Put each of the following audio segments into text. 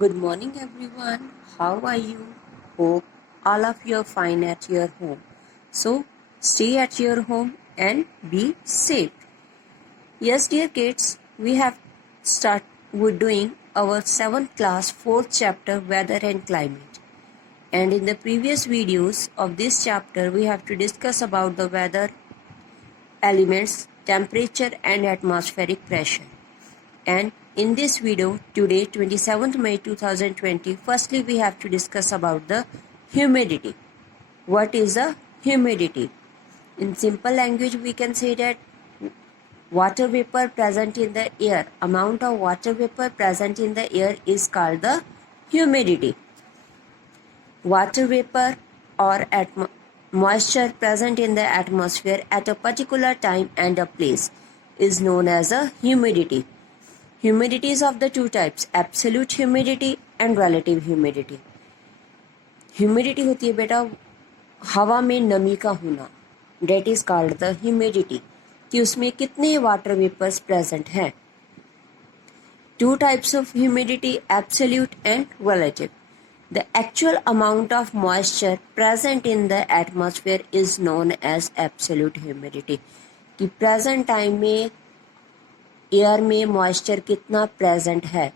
Good morning, everyone. How are you? Hope all of you are fine at your home. So, stay at your home and be safe. Yes, dear kids, we're doing our 7th class 4th chapter Weather and Climate. And in the previous videos of this chapter, we have to discuss about the weather elements, temperature and atmospheric pressure. And in this video today 27th May 2020, firstly we have to discuss about the humidity. What is the humidity? In simple language we can say that water vapor present in the air, amount of water vapor present in the air is called the humidity. Water vapor or moisture present in the atmosphere at a particular time and a place is known as a humidity. Humidity is of the two types, absolute humidity and relative humidity. Humidity होती है बेटा हवा में नमी का होना, that is called the humidity, कि उसमें कितने वाटर वेपर्स प्रेजेंट हैं. Two types of humidity, absolute and relative. The actual amount of moisture present in the atmosphere is known as absolute humidity. कि प्रेजेंट टाइम में air में moisture कितना present है,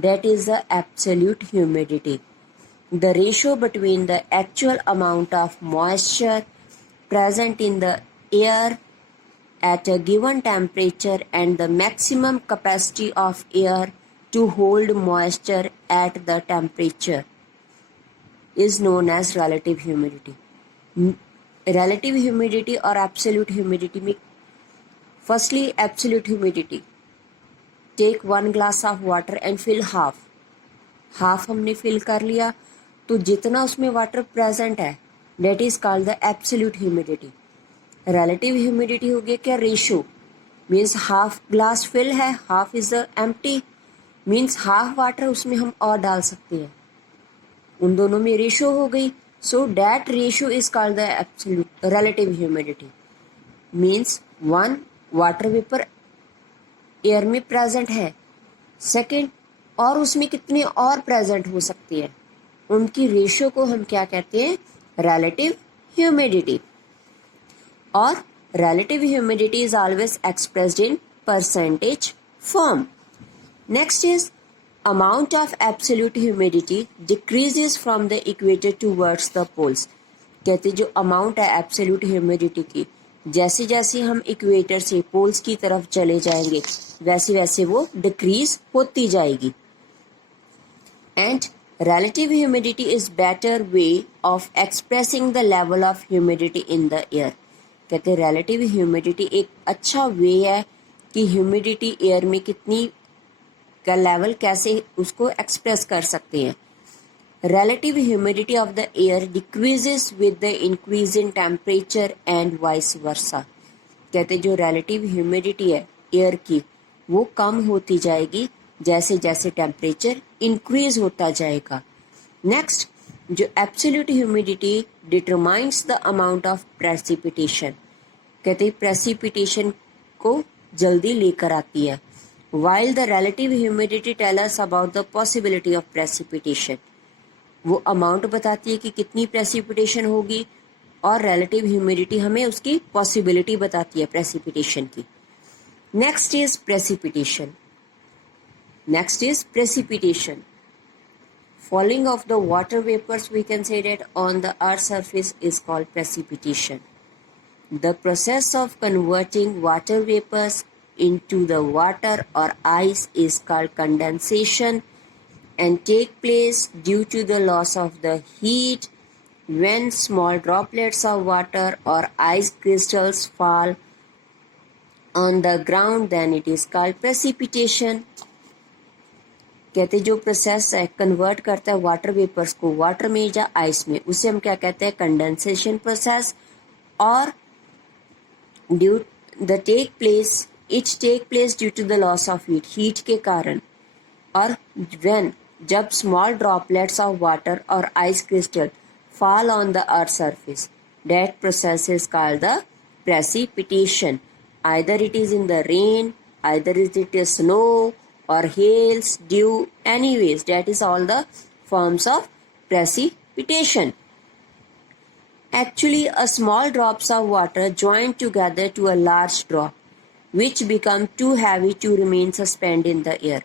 that is the absolute humidity. The ratio between the actual amount of moisture present in the air at a given temperature and the maximum capacity of air to hold moisture at the temperature is known as relative humidity. Relative humidity or absolute humidity में firstly absolute humidity. Take 1 glass of water and fill half हमने fill कर लिया तो जितना उसमें water present है that is called the absolute humidity. Relative humidity हो गया क्या, ratio, means half glass fill है, half is empty, means half water उसमें हम और डाल सकते हैं, उन दोनों में रेशियो हो गई. So that ratio is called the absolute relative humidity. Means 1 water vapour air में प्रेजेंट है, सेकेंड और उसमें कितने और प्रेजेंट हो सकती है, उनकी रेशियो को हम क्या कहते हैं, रिलेटिव ह्यूमिडिटी. और relative humidity is always expressed in percentage form. Next is amount of absolute humidity decreases from the equator towards the poles. कहते जो अमाउंट है एब्सोल्यूट ह्यूमिडिटी की, जैसे जैसे हम इक्वेटर से पोल्स की तरफ चले जाएंगे वैसे वैसे वो डिक्रीज होती जाएगी. And relative humidity is better way of expressing the level of humidity in the air. कहते हैं रिलेटिव ह्यूमिडिटी एक अच्छा वे है कि ह्यूमिडिटी एयर में कितनी का लेवल कैसे उसको एक्सप्रेस कर सकते हैं. Relative humidity of the air decreases with the increase in temperature and vice versa. कहते जो रिलेटिव ह्यूमिडिटी है एयर की वो कम होती जाएगी जैसे जैसे टेम्परेचर इंक्रीज होता जाएगा. नेक्स्ट, जो absolute humidity determines the amount of precipitation. कहते हैं प्रेसिपिटेशन को जल्दी लेकर आती है, while the relative humidity tell us about the possibility of precipitation. वो अमाउंट बताती है कि कितनी प्रेसिपिटेशन होगी और रिलेटिव ह्यूमिडिटी हमें उसकी पॉसिबिलिटी बताती है प्रेसिपिटेशन की. Next is precipitation. Falling of the water vapors, we can say that on the earth's surface is called precipitation. The process of converting water vapors into the water or ice is called condensation and take place due to the loss of the heat when small droplets of water or ice crystals fall on the ground, then it is called precipitation. कहते जो process है convert करता है water vapours को water में या ice में, उसे हम क्या कहते हैं, कंडेंसेशन प्रोसेस. और due the take place due to the loss of heat के कारण. और व्हेन जब स्मॉल ड्रॉपलेट्स ऑफ वाटर और ice crystal fall on the earth surface, that process is called the precipitation. Either it is in the rain, either it is snow, or hails, dew. Anyways, that is all the forms of precipitation. Actually, a small drops of water join together to a large drop, which become too heavy to remain suspended in the air.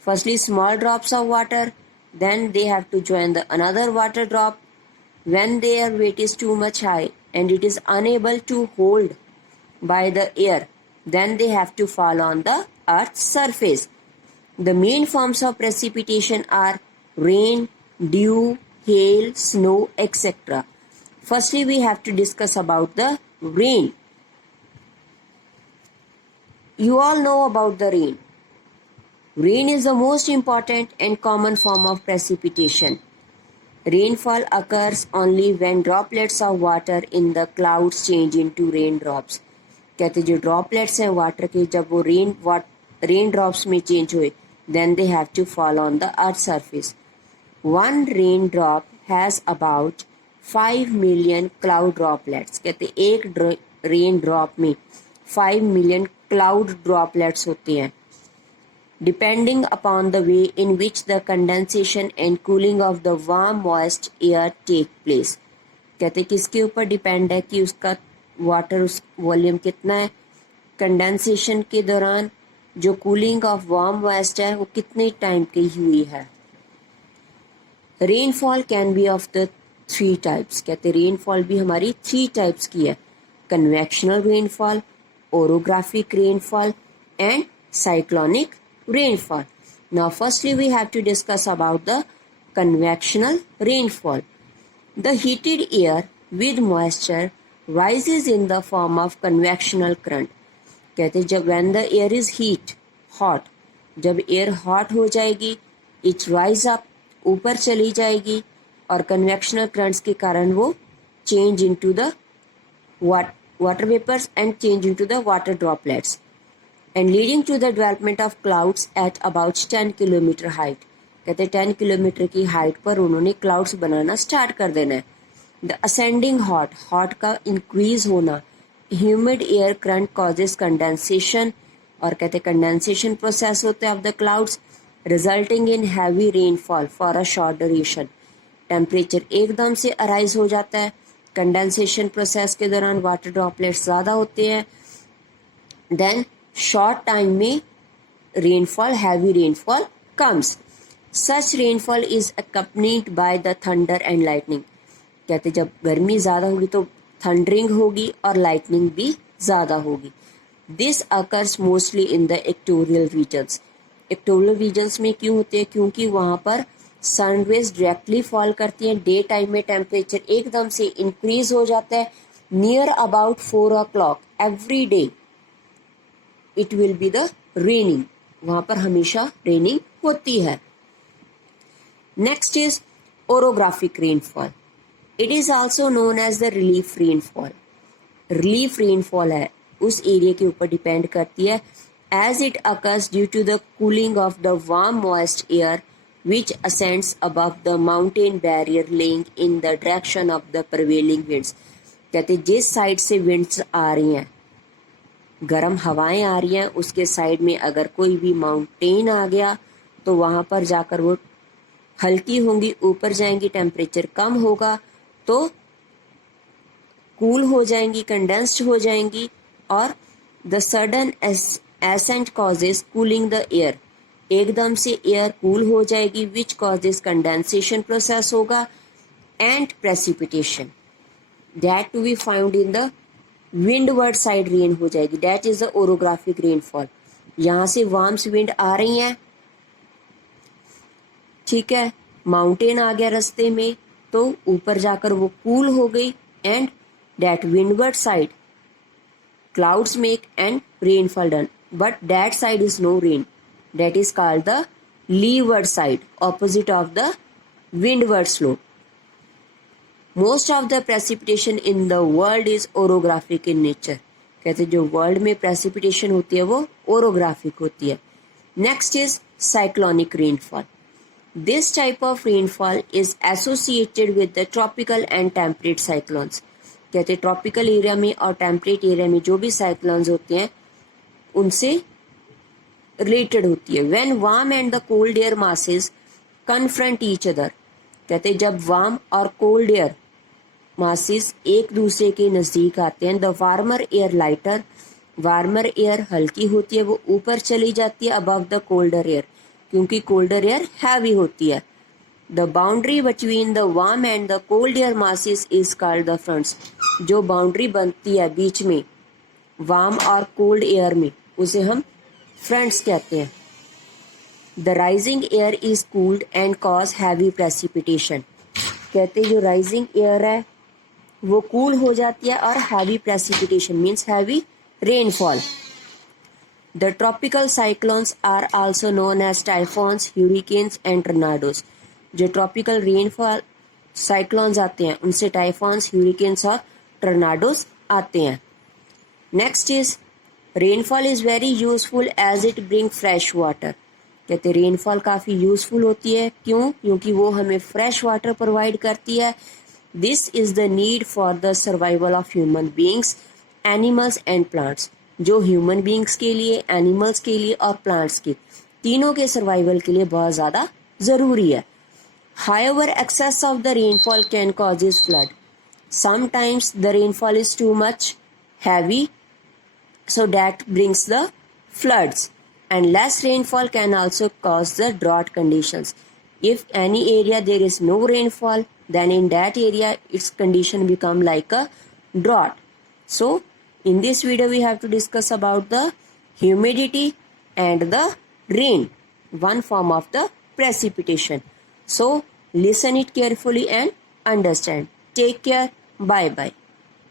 Firstly, small drops of water, then they have to join the another water drop. When their weight is too much high and it is unable to hold by the air, then they have to fall on the earth's surface. The main forms of precipitation are rain, dew, hail, snow, etc. Firstly, we have to discuss about the rain. You all know about the rain. Rain is the most important and common form of precipitation. Rainfall occurs only when droplets of water in the clouds change into raindrops. कहते जो droplets हैं water के जब वो raindrops में change हुए, then they have to fall on the earth's surface. One raindrop has about 5 million cloud droplets. कहते एक raindrop में 5 million cloud droplets होते हैं. Depending upon the way in which the condensation and cooling of the warm moist air take place. कहते किसके ऊपर depend है कि उसका वाटर उस वॉल्यूम कितना है, कंडेंसेशन के दौरान जो कूलिंग ऑफ वार्म मॉइस्ट है वो कितने टाइम की हुई है. Rainfall can be of the 3 types. कहते रेनफॉल भी हमारी 3 टाइप्स की है. Convectional rainfall, orographic rainfall and cyclonic rainfall. Now firstly we have to discuss about the convectional rainfall. The heated air with moisture rises in the form of convectional current. कहते जब when the air is hot, जब air hot हो जाएगी, it rise up, ऊपर चली जाएगी और convectional currents के कारण वो change into the water vapors and change into the water droplets. And leading to the development of clouds at about 10 kilometre height. कहते 10 किलोमीटर की हाइट पर उन्होंने क्लाउड्स बनाना स्टार्ट कर देना है. द असेंडिंग हॉट का इंक्रीज होना. Humid air current causes condensation, और कहते कंडेंसेशन प्रोसेस होता है of the clouds resulting in heavy rainfall for a short duration. Temperature एकदम से अराइज हो जाता है. कंडेंसेशन प्रोसेस के दौरान वाटर ड्रॉपलेट्स ज़्यादा होते हैं. देन short time में rainfall, heavy rainfall comes. Such rainfall is accompanied by the thunder and lightning. कहते जब गर्मी ज़्यादा होगी तो थंडरिंग होगी और लाइटनिंग भी ज़्यादा होगी. This occurs mostly in the equatorial regions. Equatorial regions में क्यों होते हैं? क्योंकि वहाँ पर सन रेज डायरेक्टली फॉल करती हैं. डे टाइम में टेम्परेचर एकदम से इंक्रीज हो जाता है. Near about 4 o'clock every day it will be the raining. वहां पर हमेशा रेनिंग होती है. Next is orographic rainfall. It is also known as the relief rainfall. Relief rainfall है उस एरिया के ऊपर डिपेंड करती है. As it occurs due to the cooling of the warm moist air which ascends above the mountain barrier laying in the direction of the prevailing winds. कहते जिस side से winds आ रही हैं, गर्म हवाएं आ रही हैं, उसके साइड में अगर कोई भी माउंटेन आ गया तो वहाँ पर जाकर वो हल्की होंगी, ऊपर जाएंगी, टेम्परेचर कम होगा तो कूल हो जाएंगी, कंडेंस्ड हो जाएंगी. और the sudden ascent causes cooling the air. एकदम से एयर कूल हो जाएगी विच कॉजेज कंडेंसेशन प्रोसेस होगा and precipitation. That to be found in the windward side rain हो जाएगी. That is the orographic rainfall. यहाँ से वार्म्स विंड आ रही हैं, ठीक है, माउंटेन आ गया रास्ते में तो ऊपर जाकर वो कूल हो गई and that windward side clouds make and rainfall done. But that side is no rain. That is called the leeward side, opposite of the windward slope. Most of the precipitation in the world is orographic in nature. कहते जो world में precipitation होती है वो orographic होती है. Next is cyclonic rainfall. This type of rainfall is associated with the tropical and temperate cyclones. कहते tropical area में और टेम्परेट एरिया में जो भी साइक्लोन्स होते हैं उनसे रिलेटेड होती है। When warm and the cold air masses confront each other, कहते हैं जब वार्म और कोल्ड एयर मासेस एक दूसरे के नजदीक आते हैं, the warmer air lighter, warmer air हल्की होती है, वो ऊपर चली जाती है अबव द कोल्डर एयर, क्योंकि कोल्डर एयर हैवी होती है। The boundary between the warm and the cold air masses is called the fronts, जो बाउंड्री बनती है बीच में वार्म और कोल्ड एयर में, उसे हम फ्रंट्स कहते हैं। The rising air is cooled and cause heavy precipitation, कहते हैं जो राइजिंग एयर है वो कूल हो जाती है और heavy precipitation means heavy rainfall. The tropical cyclones are also known as typhoons, hurricanes and tornadoes, जो ट्रॉपिकल रेनफॉल साइक्लोन्स आते हैं उनसे टाइफॉन्स, ह्यूरिकेन्स और टर्नाडोज आते हैं। Next is rainfall is very useful as it bring fresh water, कहते rainfall काफ़ी useful होती है, क्यों? क्योंकि वो हमें फ्रेश वाटर प्रोवाइड करती है। This is the need for the survival of human beings, animals and plants, जो ह्यूमन बींग्स के लिए, एनिमल्स के लिए और प्लांट्स के तीनों के सर्वाइवल के लिए बहुत ज़्यादा ज़रूरी है। However, excess of the rainfall can causes flood. Sometimes the rainfall is too much heavy, so that brings the floods. And less rainfall can also cause the drought conditions. If any area there is no rainfall, then in that area its condition become like a drought. So, in this video we have to discuss about the humidity and the rain, one form of the precipitation. So, listen it carefully and understand. Take care. Bye bye.